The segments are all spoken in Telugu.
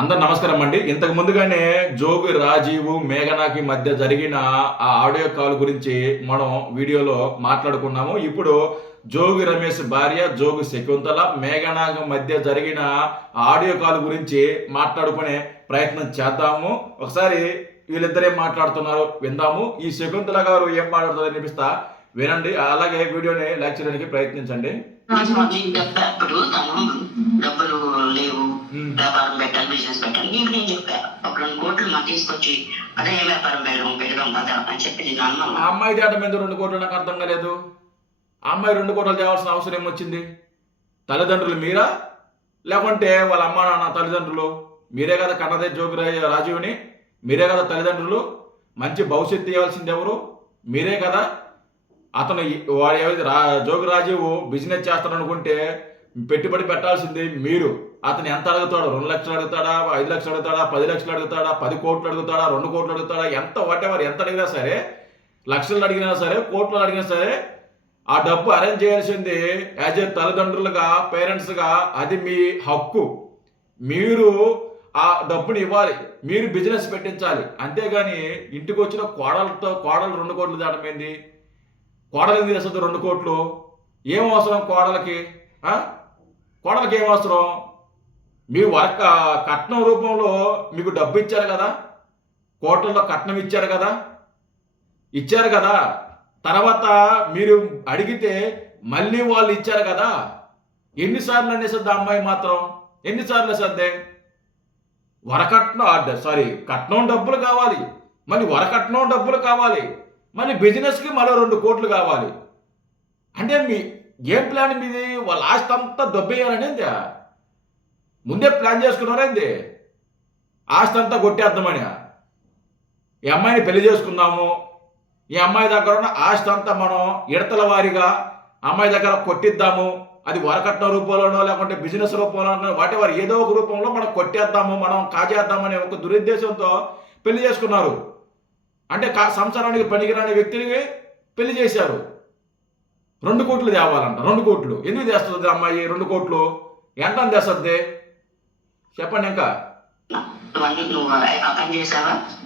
అందరు నమస్కారం అండి. ఇంతకు ముందుగానే జోగి రాజీవ్ మేఘనాకి మధ్య జరిగిన ఆ ఆడియో కాల్ గురించి మనం వీడియోలో మాట్లాడుకున్నాము. ఇప్పుడు జోగి రమేష్ భార్య జోగి శకుంతల మేఘనాకి మధ్య జరిగిన ఆడియో కాల్ గురించి మాట్లాడుకునే ప్రయత్నం చేద్దాము. ఒకసారి వీళ్ళిద్దరేం మాట్లాడుతున్నారు విందాము. ఈ శకుంతల గారు ఏం మాట్లాడుతుందో అనిపిస్తా వినండి. అలాగే వీడియోని లైక్ చేయడానికి ప్రయత్నించండి. నేను చెప్పేప్పుడు తను డబ్బులు లేవు, వ్యాపారం పెట్టాలి, బిజినెస్ పెట్టాలి. నేను చెప్పా ఒక 2 కోట్లు మాకు తీసుకొచ్చి అదే వ్యాపారం పెడదాం కదా అని చెప్పి నేను అన్నాను. ఆ అమ్మాయి తేటం మీద 2 కోట్లు నాకు అర్థం కాలేదు. ఆ అమ్మాయి 2 కోట్లు తేవాల్సిన అవసరం ఏమొచ్చింది? తల్లిదండ్రులు మీరా, లేకుంటే వాళ్ళ అమ్మ నాన్న తల్లిదండ్రులు మీరే కదా కన్నదే జోగి రాజీవ్ని, మీరే కదా తల్లిదండ్రులు. మంచి భవిష్యత్తు ఇవ్వాల్సింది ఎవరు? మీరే కదా. అతను వాడు జోగి రాజీవ్ బిజినెస్ చేస్తాడనుకుంటే పెట్టుబడి పెట్టాల్సింది మీరు. అతను ఎంత అడుగుతాడు? 2 లక్షలు అడుగుతాడా, 5 లక్షలు అడుగుతాడా, 10 లక్షలు అడుగుతాడా, 10 కోట్లు అడుగుతాడా, 2 కోట్లు అడుగుతాడా, ఎంత వాటెవర్ ఎంత అడిగినా సరే, లక్షలు అడిగినా సరే, కోట్లు అడిగినా సరే, ఆ డబ్బు అరేంజ్ చేయాల్సింది యాజ్ ఏ తల్లిదండ్రులుగా, పేరెంట్స్గా అది మీ హక్కు. మీరు ఆ డబ్బుని ఇవ్వాలి, మీరు బిజినెస్ పెట్టించాలి. అంతేగాని ఇంటికి వచ్చిన కోడలు 2 కోట్లు దాటమైంది. కోడలు ఎందుకు చేస్తుంది 2 కోట్లు? ఏం అవసరం కోడలకి? కోడలకి ఏం అవసరం? మీ వర్క్ కట్నం రూపంలో మీకు డబ్బు ఇచ్చారు కదా, కోట్లలో కట్నం ఇచ్చారు కదా, తర్వాత మీరు అడిగితే మళ్ళీ వాళ్ళు ఇచ్చారు కదా. ఎన్నిసార్లు అనేసద్ది ఆ అమ్మాయి మాత్రం? ఎన్నిసార్లు వేసద్దే? కట్నం డబ్బులు కావాలి, మళ్ళీ వరకట్నం డబ్బులు కావాలి, మళ్ళీ బిజినెస్కి మరో 2 కోట్లు కావాలి. అంటే మీ ఏం ప్లాన్ మీది? వాళ్ళ ఆస్తి అంతా దొబ్బేయాలనేది ముందే ప్లాన్ చేసుకున్నారేంది? ఆస్తి అంతా కొట్టేద్దామని. ఈ అమ్మాయిని పెళ్లి చేసుకుందాము, ఈ అమ్మాయి దగ్గర ఉన్న ఆస్తి అంతా మనం ఇడతల వారీగా అమ్మాయి దగ్గర కొట్టిద్దాము. అది వరకట్నం రూపంలోనో లేకుంటే బిజినెస్ రూపంలోనో వాటెవర్ ఏదో ఒక రూపంలో మనం కొట్టేద్దాము, మనం కాజేద్దామనే ఒక దురుద్దేశంతో పెళ్లి చేసుకున్నారు. అంటే సంసారానికి పనికిరాని వ్యక్తిని పెళ్లి చేశారు. 2 కోట్లు తేవాలంట. 2 కోట్లు ఎందుకు తెస్తుంది అమ్మాయి? 2 కోట్లు ఎంత తెస్తుంది చెప్పండి. ఇంకా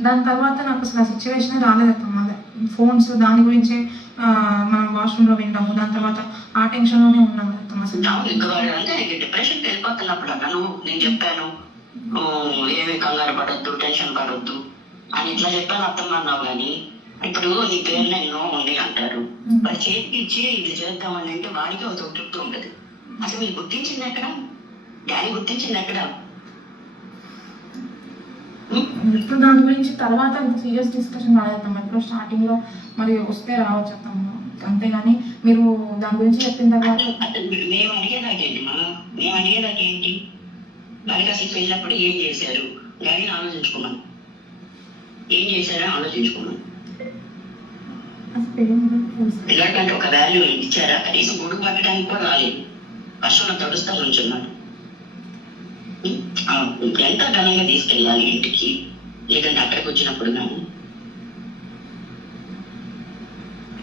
దాని తర్వాత నాకు అసలు సిచ్యువేషన్ రాలేదమ్మా. ఫోన్స్ దాని గురించి మనం వాష్రూమ్లో వింటాము, దాని తర్వాత ఆ టెన్షన్లోనే ఉన్నాము. డిప్రెషన్కి వెళ్ళిపోతున్నప్పుడు నేను చెప్పాను ఏమి కంగారు పడొద్దు, టెన్షన్ పడొద్దు అని ఇట్లా చెప్పాను అర్థం అన్నావు. కానీ ఇప్పుడు నీ పేర్లు ఎన్నో ఉంది అంటారు, మరి చేతికి ఇచ్చి ఇది చేద్దామని అంటే వాడికి ఒక తృప్తి ఉండదు. అసలు మీరు గుర్తించింది ఎక్కడ? డాడీ గుర్తించింది ఎక్కడ? ఇప్పుడు దాని గురించి తర్వాత సీరియస్ డిస్కషన్ రాలేదమ్మా. ఇప్పుడు స్టార్టింగ్లో మరి వస్తే రావచ్చు అత్తమ్మ, అంతేగాని మీరు దాని గురించి చెప్పిన తర్వాత మేము అడిగేదాకేంటి వాడికి అసలు పెళ్ళినప్పుడు ఏం చేశారు డాడీ ఆలోచించుకున్నాను, ఏం చేశారో ఆలోచించుకున్నాను. పిల్లడికంటే ఒక వాల్యూ ఇచ్చారా? కనీసం గొడుగు పట్టడానికి కూడా రాలేదు. వర్షంలో తడుస్తా ఉంచున్నాడు. ఎంత ఘనంగా తీసుకెళ్ళాలి ఇంటికి, లేదంటే అక్కడికి వచ్చినప్పుడు కానీ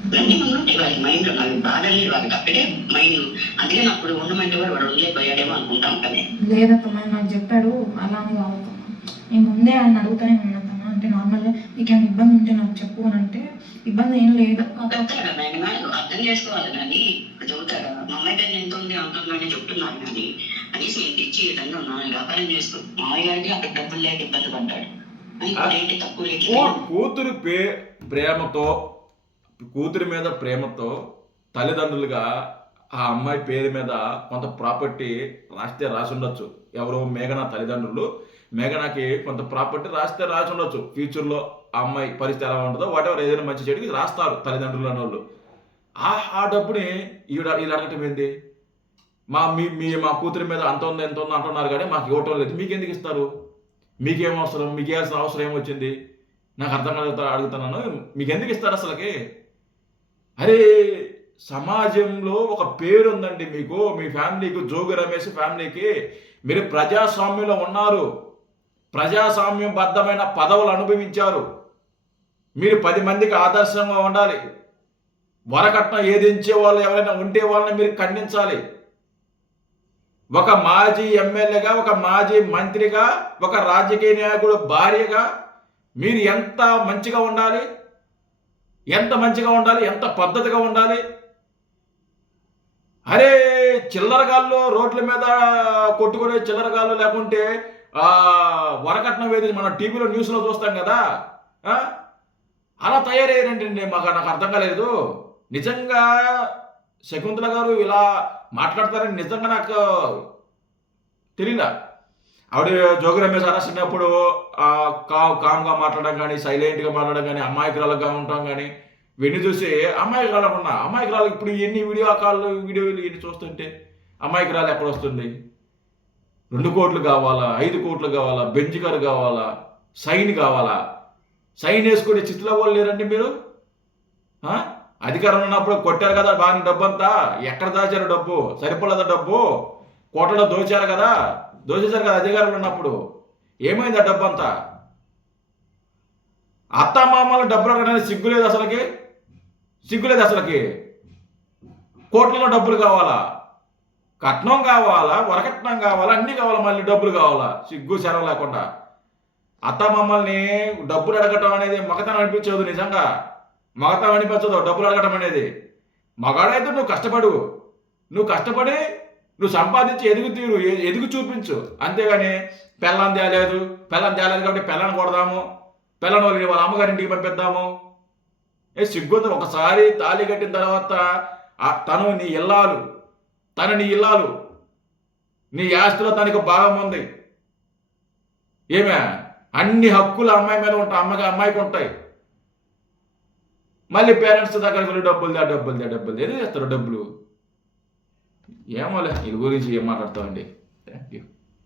ఇవన్నీ ఉంటే వాడి మైండ్ నాకు బాగా లేదు. వాడికి అక్కడే మైండ్. అందుకే అప్పుడు ఉండమంటే వాడు ఉండలేకపోయాడేమో అనుకుంటా ఉంటానే. లేదమ్మా నాకు చెప్పాడు అలానే కావద్దమ్మా. నేను ముందే ఆయన అడుగుతానే ఉన్నాను, అంటే నార్మల్గా నీకేమైనా ఇబ్బంది ఉంటే నాకు చెప్పు అని అంటే ఇబ్బంది ఏం లేదు అర్థం చేసుకోవాలి. కానీ చదువుతాడా మా అమ్మాయి పేరు ఎంత ఉంది అంత ఉందని చెప్తున్నాను. కానీ కనీసం ఇంటి ఇచ్చి ఏదన్నా వ్యాపారం చేసుకో. మామయ్య గారికి అక్కడ డబ్బులు లేక ఇబ్బంది పడ్డాడు. కూతురి మీద ప్రేమతో తల్లిదండ్రులుగా ఆ అమ్మాయి పేరు మీద కొంత ప్రాపర్టీ రాసి ఉండొచ్చు. ఎవరు? మేఘన తల్లిదండ్రులు. మేఘనాకి కొంత ప్రాపర్టీ రాసి ఉండొచ్చు. ఫ్యూచర్లో ఆ అమ్మాయి పరిస్థితి ఎలా ఉంటుందో వాటెవర్ ఏదైనా మంచి చెడుకి రాస్తారు తల్లిదండ్రులు అనే వాళ్ళు. ఆ డబ్బుని వీళ్ళు అడగటం ఏంది? మా కూతురి మీద అంత ఉంది ఎంత ఉంది అంటున్నారు కానీ మాకు ఇవ్వటం లేదు. మీకెందుకు ఇస్తారు? మీకేం అవసరం? మీకు ఇవ్వాల్సిన అవసరం ఏమొచ్చింది? నాకు అర్థం అడుగుతున్నాను. మీకు ఎందుకు ఇస్తారు అసలుకి? అరే సమాజంలో ఒక పేరు ఉందండి మీకు, మీ ఫ్యామిలీకి, జోగి రమేష్ ఫ్యామిలీకి. మీరు ప్రజాస్వామ్యంలో ఉన్నారు, ప్రజాస్వామ్యబద్ధమైన పదవులు అనుభవించారు. మీరు 10 మందికి ఆదర్శంగా ఉండాలి. వరకట్నం ఏదించే వాళ్ళు ఎవరైనా ఉంటే వాళ్ళని మీరు ఖండించాలి. ఒక మాజీ ఎమ్మెల్యేగా, ఒక మాజీ మంత్రిగా, ఒక రాజకీయ నాయకుడు భార్యగా మీరు ఎంత మంచిగా ఉండాలి, ఎంత మంచిగా ఉండాలి, ఎంత పద్ధతిగా ఉండాలి. అరే చిల్లరగాళ్ళు రోడ్ల మీద కొట్టుకునే చిల్లరగాళ్ళు, లేకుంటే వరకట్నం వేది మనం టీవీలో న్యూస్లో చూస్తాం కదా, అలా తయారయ్యారండి. నాకు అర్థం కాలేదు. నిజంగా శకుంతల గారు ఇలా మాట్లాడతారని నిజంగా నాకు తెలియదా. ఆవిడ జోగి రమేష్ అరెస్ట్ అయినప్పుడు కామ్గా మాట్లాడడం కానీ, సైలెంట్గా మాట్లాడడం కానీ, అమాయకురాలుగా ఉంటాం కానీ, ఇవన్నీ చూసి అమాయకురాలు అనుకున్నా. అమాయకురాలు ఇప్పుడు ఎన్ని వీడియోలు ఎన్ని చూస్తుంటే అమాయకురాలు ఎక్కడ వస్తుంది? 2 కోట్లు కావాలా, 5 కోట్లు కావాలా, బెంజ్ కారు కావాలా, సైన్ కావాలా? సైన్ వేసుకునే చిత్తులో వాళ్ళు లేరండి మీరు. అధికారం ఉన్నప్పుడు కొట్టారు కదా బాగా డబ్బు అంతా. ఎక్కడ దాచారు డబ్బు? సరిపోలేదా డబ్బు? కోట్లలో దోచారు కదా, దోచేశారు కదా అధికారంలో ఉన్నప్పుడు. ఏమైంది ఆ డబ్బు అంతా? అత్తమామలు డబ్బులు అడగడానికి సిగ్గులేదు అసలుకి, సిగ్గులేదు అసలుకి. కోట్లలో డబ్బులు కావాలా, కట్నం కావాలా, వరకట్నం కావాలా, అన్నీ కావాలా, మళ్ళీ డబ్బులు కావాలా, సిగ్గు శరం లేకుండా. అత్తమామల్ని డబ్బులు అడగటం అనేది మగతనం అనిపించదు. నిజంగా మగతనం అనిపించదు డబ్బులు అడగటం అనేది. మగాడైతే నువ్వు కష్టపడి నువ్వు సంపాదించి ఎదుగు చూపించు. అంతేగాని పెళ్ళాన్ని తేలేదు కాబట్టి పెళ్ళాన్ని కొడదాము, పెళ్ళని వాళ్ళ అమ్మగారింటికి పంపిద్దాము. సిగ్గుంది. ఒకసారి తాళి కట్టిన తర్వాత తను నీ ఇల్లాలు, నీ ఆస్తిలో తనకు భాగం ఉంది. ఏమే అన్ని హక్కులు అమ్మాయి మీద ఉంటాయి, అమ్మాయికి ఉంటాయి. మళ్ళీ పేరెంట్స్ దగ్గరికి వెళ్ళి డబ్బులు ఏదో చేస్తారు డబ్బులు. ఏమోలే వీళ్ళ గురించి ఏం మాట్లాడతామండి. Thank you.